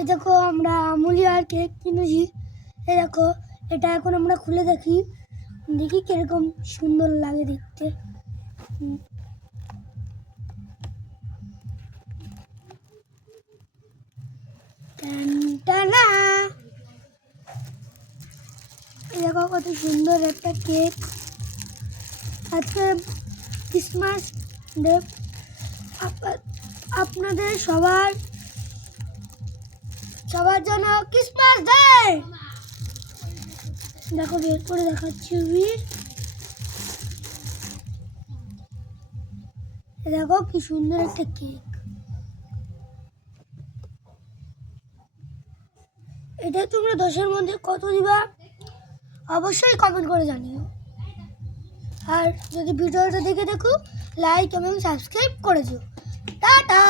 এই দেখো আমরা আমুলিয়ার কেক কিনেছি। এই দেখো এটা এখন আমরা খুলে দেখি কিরকম সুন্দর লাগে দেখতে। এই দেখো কত সুন্দর একটা কেক। আজকে ক্রিসমাস ডে, আপনাদের সবার জন্য ক্রিসমাস ডে। দেখো বের করে দেখাচ্ছি। দেখো কি সুন্দর একটা কেক। এটা তোমরা 10-এর মধ্যে কত দিবা অবশ্যই কমেন্ট করে জানিও। আর যদি ভিডিওটা দেখে দেখো লাইক এবং সাবস্ক্রাইব করে দিও। টাটা।